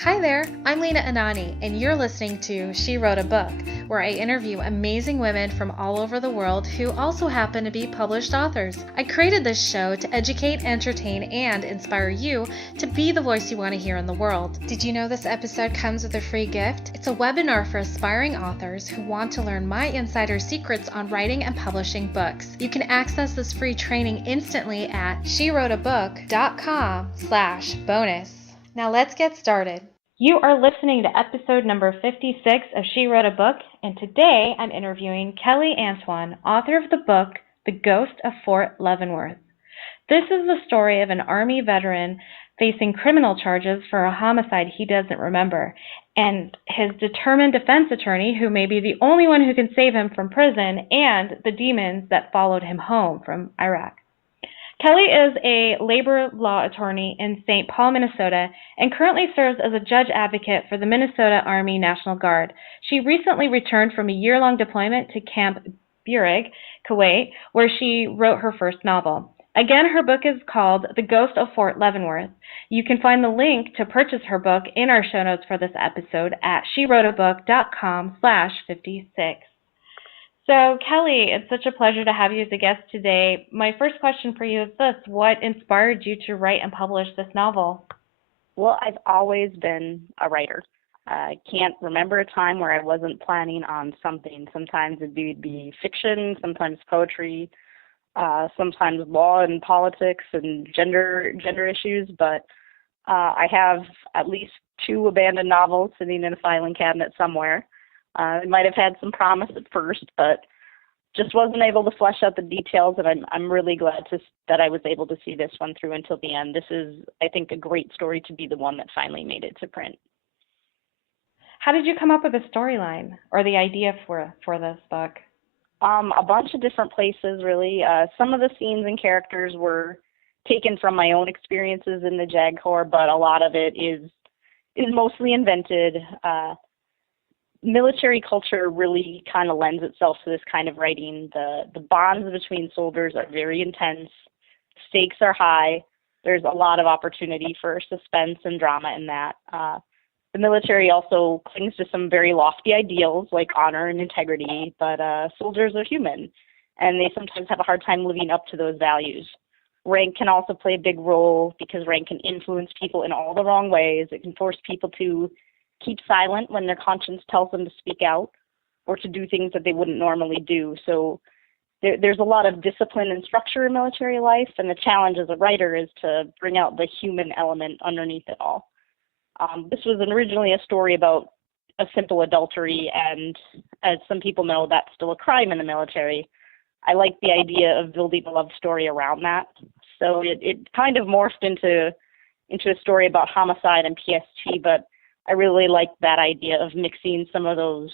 Hi there, I'm Lena Anani, and you're listening to She Wrote a Book, where I interview amazing women from all over the world who also happen to be published authors. I created this show to educate, entertain, and inspire you to be the voice you want to hear in the world. Did you know this episode comes with a free gift? It's a webinar for aspiring authors who want to learn my insider secrets on writing and publishing books. You can access this free training instantly at SheWroteABook.com/bonus. Now let's get started. You are listening to episode number 56 of She Wrote a Book, and today I'm interviewing Kelly Antoine, author of the book, The Ghost of Fort Leavenworth. This is the story of an Army veteran facing criminal charges for a homicide he doesn't remember, and his determined defense attorney, who may be the only one who can save him from prison, and the demons that followed him home from Iraq. Kelly is a labor law attorney in St. Paul, Minnesota, and currently serves as a judge advocate for the Minnesota Army National Guard. She recently returned from a year-long deployment to Camp Buehring, Kuwait, where she wrote her first novel. Again, her book is called The Ghost of Fort Leavenworth. You can find the link to purchase her book in our show notes for this episode at SheWroteABook.com/56. So, Kelly, it's such a pleasure to have you as a guest today. My first question for you is this: what inspired you to write and publish this novel? Well, I've always been a writer. I can't remember a time where I wasn't planning on something. Sometimes it'd be fiction, sometimes poetry, sometimes law and politics and gender issues. But I have at least 2 abandoned novels sitting in a filing cabinet somewhere. It might have had some promise at first, but just wasn't able to flesh out the details, and I'm really glad that I was able to see this one through until the end. This is, I think, a great story to be the one that finally made it to print. How did you come up with the storyline or the idea for this book? A bunch of different places, really. Some of the scenes and characters were taken from my own experiences in the JAG Corps, but a lot of it is mostly invented. Military culture really kind of lends itself to this kind of writing. The bonds between soldiers are very intense. Stakes are high. There's a lot of opportunity for suspense and drama in that. The military also clings to some very lofty ideals like honor and integrity, but soldiers are human, and they sometimes have a hard time living up to those values. Rank can also play a big role because rank can influence people in all the wrong ways. It can force people to keep silent when their conscience tells them to speak out or to do things that they wouldn't normally do. So there's a lot of discipline and structure in military life, and the challenge as a writer is to bring out the human element underneath it all. This was originally a story about a simple adultery, and as some people know, that's still a crime in the military. I like the idea of building a love story around that. So it kind of morphed into a story about homicide and PTSD, but I really like that idea of mixing some of those,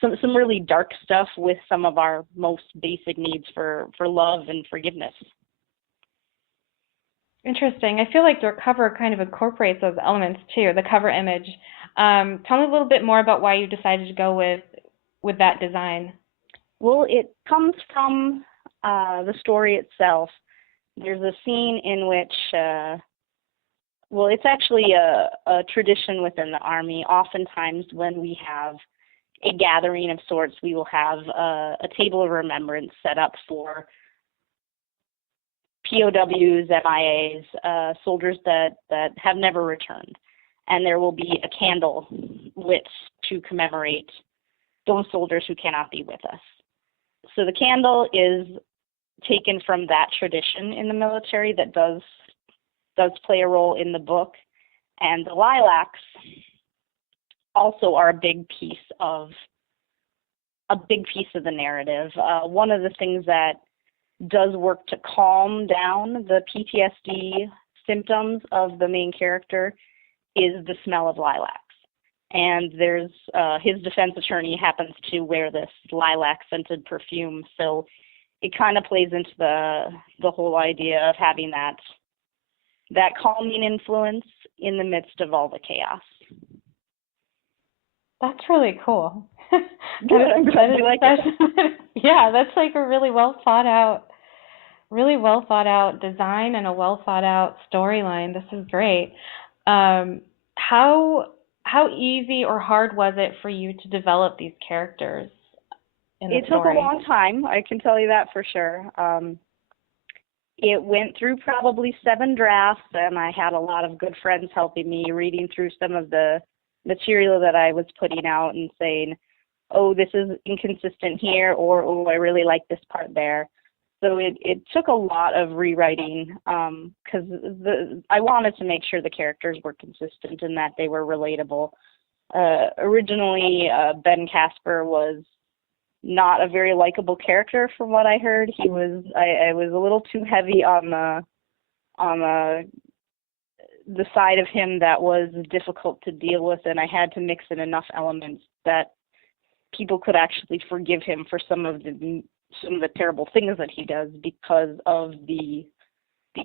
some really dark stuff with some of our most basic needs for love and forgiveness. Interesting. I feel like your cover kind of incorporates those elements too, the cover image. Tell me a little bit more about why you decided to go with that design. Well, it comes from the story itself. There's a scene in which well, it's actually a tradition within the Army. Oftentimes when we have a gathering of sorts, we will have a table of remembrance set up for POWs, MIAs, soldiers that have never returned. And there will be a candle lit to commemorate those soldiers who cannot be with us. So the candle is taken from that tradition in the military that does play a role in the book, and the lilacs also are a big piece of the narrative. One of the things that does work to calm down the PTSD symptoms of the main character is the smell of lilacs. And there's his defense attorney happens to wear this lilac scented perfume, so it kind of plays into the whole idea of having that calming influence in the midst of all the chaos. That's really cool. Good. I'm glad you like it. Yeah, that's like a really well thought out design and a well thought out storyline. This is great. how easy or hard was it for you to develop these characters in the It took a story? long time, I can tell you that for sure. It went through probably 7 drafts, and I had a lot of good friends helping me, reading through some of the material that I was putting out and saying, oh, this is inconsistent here, or oh, I really like this part there. So it took a lot of rewriting because I wanted to make sure the characters were consistent and that they were relatable. Originally, Ben Casper was not a very likable character from what I heard. I was a little too heavy on the side of him that was difficult to deal with, and I had to mix in enough elements that people could actually forgive him for some of the terrible things that he does because of the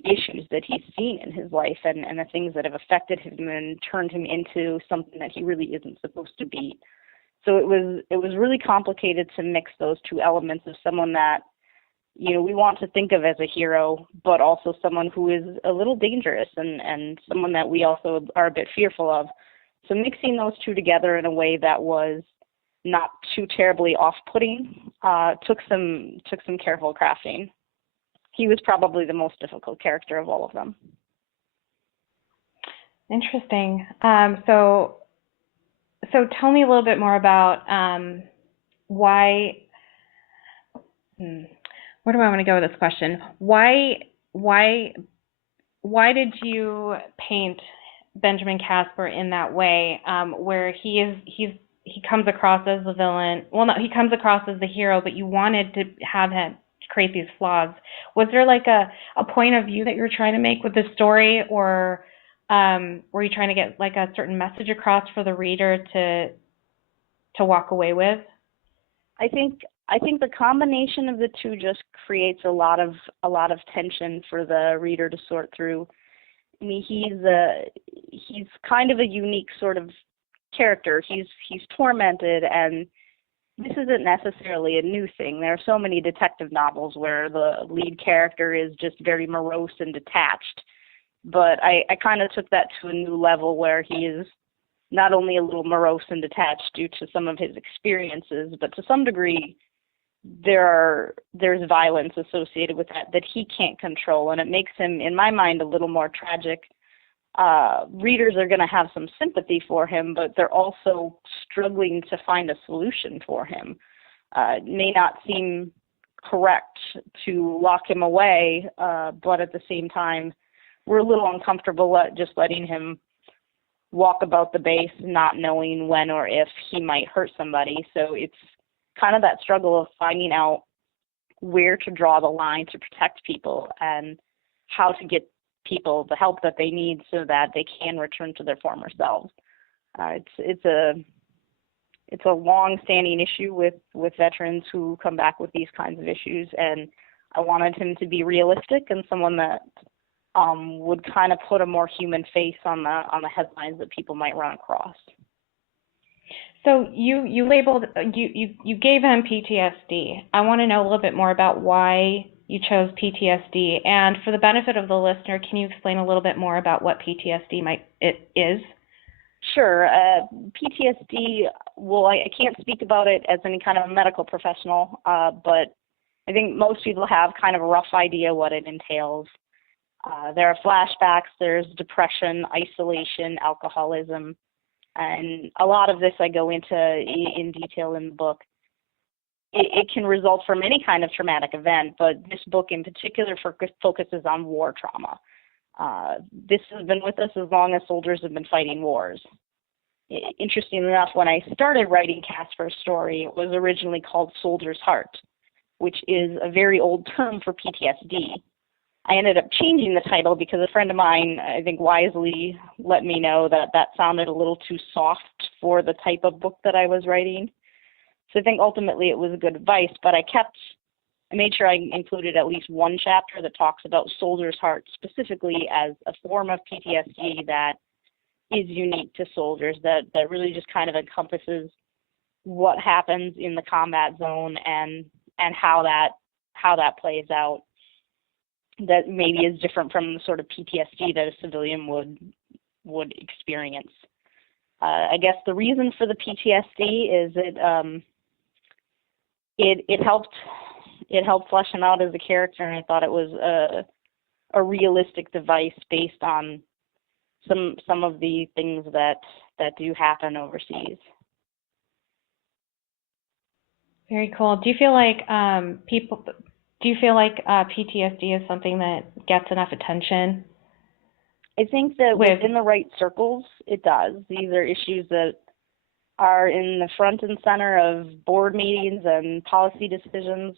issues that he's seen in his life and the things that have affected him and turned him into something that he really isn't supposed to be. So it was really complicated to mix those two elements of someone that, you know, we want to think of as a hero, but also someone who is a little dangerous and someone that we also are a bit fearful of. So mixing those two together in a way that was not too terribly off-putting took some careful crafting. He was probably the most difficult character of all of them. Interesting. So tell me a little bit more about why. Where do I want to go with this question? Why did you paint Benjamin Casper in that way, where he comes across as the villain? Well, no, he comes across as the hero, but you wanted to have him create these flaws. Was there like a point of view that you were trying to make with the story, or were you trying to get like a certain message across for the reader to walk away with? I think the combination of the two just creates a lot of tension for the reader to sort through. I mean, he's kind of a unique sort of character. He's tormented, and this isn't necessarily a new thing. There are so many detective novels where the lead character is just very morose and detached. But I kind of took that to a new level where he is not only a little morose and detached due to some of his experiences, but to some degree there's violence associated with that he can't control, and it makes him, in my mind, a little more tragic. Readers are going to have some sympathy for him, but they're also struggling to find a solution for him. It may not seem correct to lock him away, but at the same time, we're a little uncomfortable just letting him walk about the base, not knowing when or if he might hurt somebody. So it's kind of that struggle of finding out where to draw the line to protect people and how to get people the help that they need so that they can return to their former selves. It's a long-standing issue with veterans who come back with these kinds of issues, and I wanted him to be realistic and someone that would kind of put a more human face on the headlines that people might run across. So you labeled you gave him PTSD. I want to know a little bit more about why you chose PTSD, and for the benefit of the listener, can you explain a little bit more about what PTSD is? Sure. PTSD. Well, I can't speak about it as any kind of a medical professional, but I think most people have kind of a rough idea what it entails. There are flashbacks, there's depression, isolation, alcoholism, and a lot of this I go into in detail in the book. It can result from any kind of traumatic event, but this book in particular focuses on war trauma. This has been with us as long as soldiers have been fighting wars. Interestingly enough, when I started writing Casper's story, it was originally called Soldier's Heart, which is a very old term for PTSD. I ended up changing the title because a friend of mine, I think wisely, let me know that sounded a little too soft for the type of book that I was writing. So I think ultimately it was good advice, but I made sure I included at least one chapter that talks about Soldier's Heart specifically as a form of PTSD that is unique to soldiers, that really just kind of encompasses what happens in the combat zone and how that plays out, that maybe is different from the sort of PTSD that a civilian would experience. I guess the reason for the PTSD is it helped flesh him out as a character, and I thought it was a realistic device based on some of the things that do happen overseas. Very cool. Do you feel like PTSD is something that gets enough attention? I think that within the right circles, it does. These are issues that are in the front and center of board meetings and policy decisions.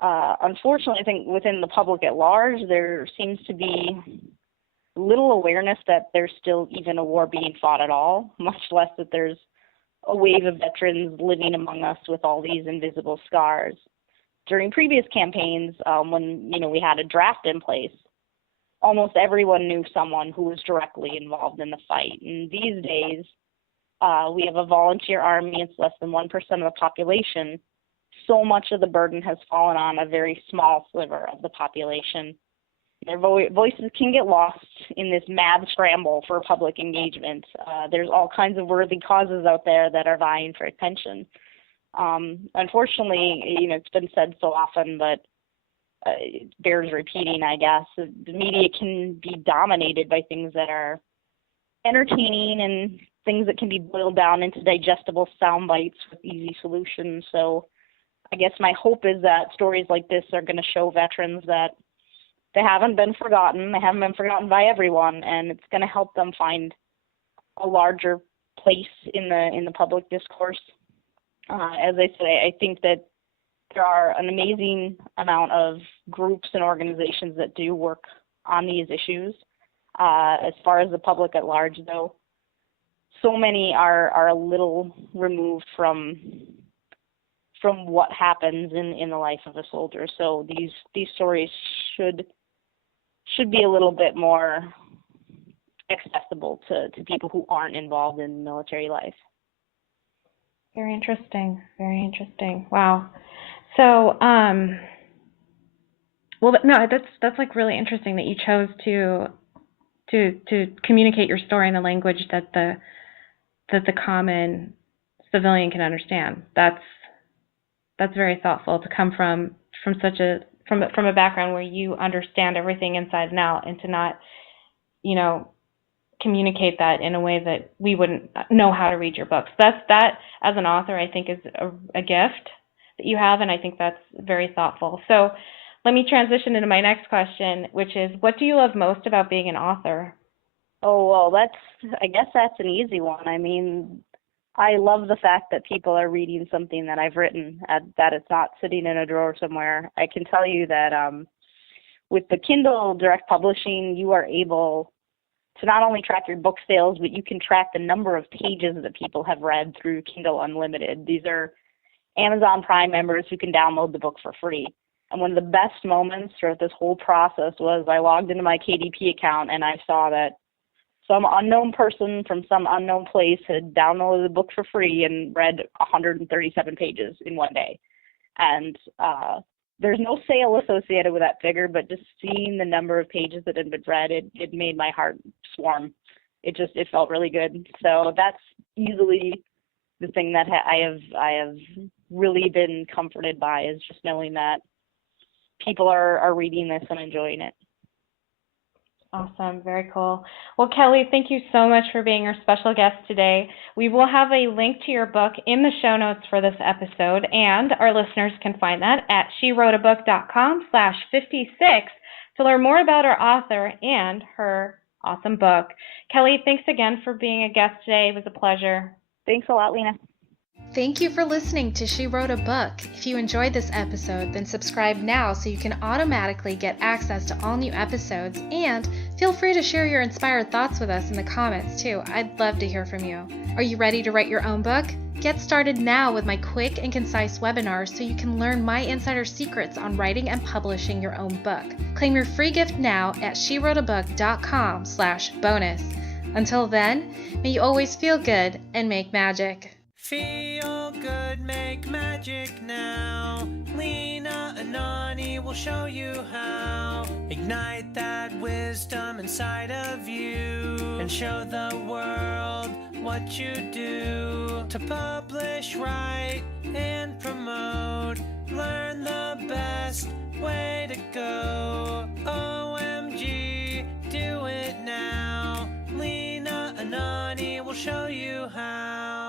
Unfortunately, I think within the public at large, there seems to be little awareness that there's still even a war being fought at all, much less that there's a wave of veterans living among us with all these invisible scars. During previous campaigns, when we had a draft in place, almost everyone knew someone who was directly involved in the fight. And these days, we have a volunteer army. It's less than 1% of the population. So much of the burden has fallen on a very small sliver of the population. Their voices can get lost in this mad scramble for public engagement. There's all kinds of worthy causes out there that are vying for attention. Unfortunately, it's been said so often, but it bears repeating, I guess. The media can be dominated by things that are entertaining and things that can be boiled down into digestible sound bites with easy solutions. So I guess my hope is that stories like this are going to show veterans that they haven't been forgotten. They haven't been forgotten by everyone, and it's going to help them find a larger place in the public discourse. As I said, I think that there are an amazing amount of groups and organizations that do work on these issues. As far as the public at large, though, so many are a little removed from what happens in the life of a soldier. So these stories should be a little bit more accessible to people who aren't involved in military life. Very interesting. Very interesting. Wow. So, that's like really interesting that you chose to communicate your story in the language that the common civilian can understand. That's very thoughtful to come from a background where you understand everything inside and out, and to not, communicate that in a way that we wouldn't know how to read your books. That as an author, I think, is a gift that you have, and I think that's very thoughtful. So let me transition into my next question, which is, what do you love most about being an author? Oh, well, I guess that's an easy one. I mean, I love the fact that people are reading something that I've written, that it's not sitting in a drawer somewhere. I can tell you that with the Kindle direct publishing, you are able to not only track your book sales, but you can track the number of pages that people have read through Kindle Unlimited. These are Amazon Prime members who can download the book for free. And one of the best moments throughout this whole process was I logged into my KDP account and I saw that some unknown person from some unknown place had downloaded the book for free and read 137 pages in one day. And there's no sale associated with that figure, but just seeing the number of pages that had been read, it made my heart swarm. It felt really good. So that's easily the thing that I have really been comforted by, is just knowing that people are reading this and enjoying it. Awesome. Very cool. Well, Kelly, thank you so much for being our special guest today. We will have a link to your book in the show notes for this episode, and our listeners can find that at SheWroteABook.com/56 to learn more about our author and her awesome book. Kelly, thanks again for being a guest today. It was a pleasure. Thanks a lot, Lena. Thank you for listening to She Wrote a Book. If you enjoyed this episode, then subscribe now so you can automatically get access to all new episodes, and feel free to share your inspired thoughts with us in the comments too. I'd love to hear from you. Are you ready to write your own book? Get started now with my quick and concise webinars so you can learn my insider secrets on writing and publishing your own book. Claim your free gift now at SheWroteABook.com/bonus. Until then, may you always feel good and make magic. Feel good. could make magic now. Lena, Anani will show you how. Ignite that wisdom inside of you and show the world what you do. To publish, write, and promote, learn the best way to go. OMG, do it now. Lena, Anani will show you how.